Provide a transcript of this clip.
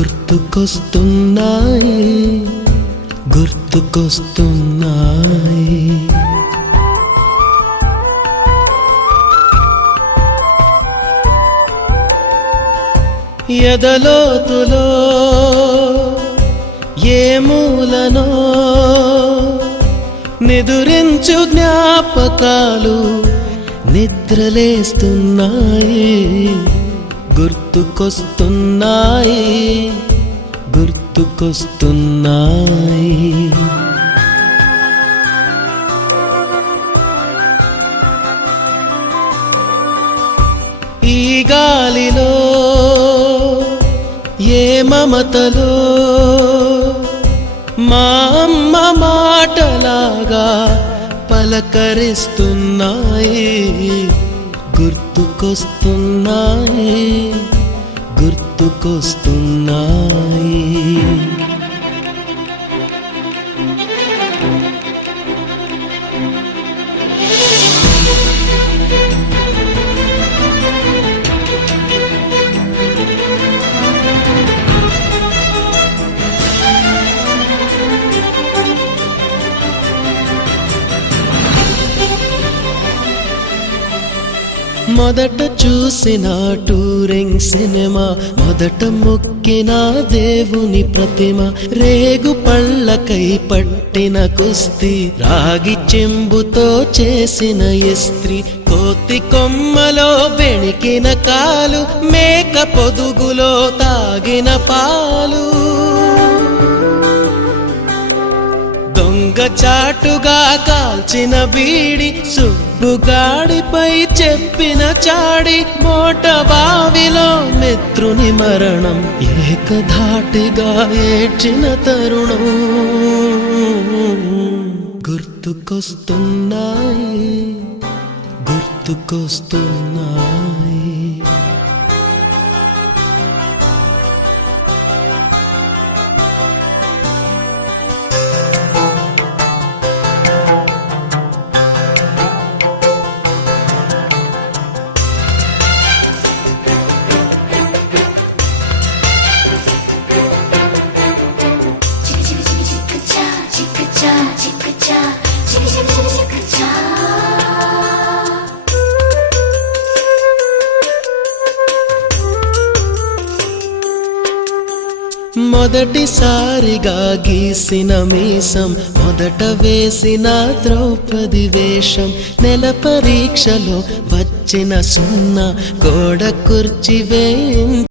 గుర్తుకొస్తున్నాయి గుర్తుకొస్తున్నాయి. ఎదలోతులో ఏ మూలనో నిదురించు జ్ఞాపకాలు నిద్రలేస్తున్నాయి. గుర్తుకొస్తున్నాయి గుర్తుకొస్తున్నాయి. ఈ గాలిలో ఏ మమతలో మా అమ్మ మాటలాగా పలకరిస్తున్నాయి. గుర్తుకొస్తున్నాయి గుర్తుకొస్తున్నాయి. మొదట చూసిన టూరింగ్ సినిమా, మొదట మొక్కిన దేవుని ప్రతిమ, రేగు పళ్ళకై పట్టిన కుస్తీ, రాగి చెంబుతో చేసిన ఇస్త్రీ, కోతి కొమ్మలో బెణికిన కాలు, మేక పొదుగులో తాగిన పాలు, దొంగ చాటుగా కాల్చిన బీడి, సుబ్బుగాడిపై చెప్పిన చాడి, మోట బావిలో మిత్రుని మరణం, ఏకధాటిగా ఏడ్చిన తరుణం. గుర్తుకొస్తున్నాయి గుర్తుకొస్తున్నాయి. మొదటిసారిగా గీసిన మీసం, మొదట వేసిన ద్రౌపది వేషం, నెల పరీక్షలో వచ్చిన సున్నా, గోడ కుర్చీ వేయించి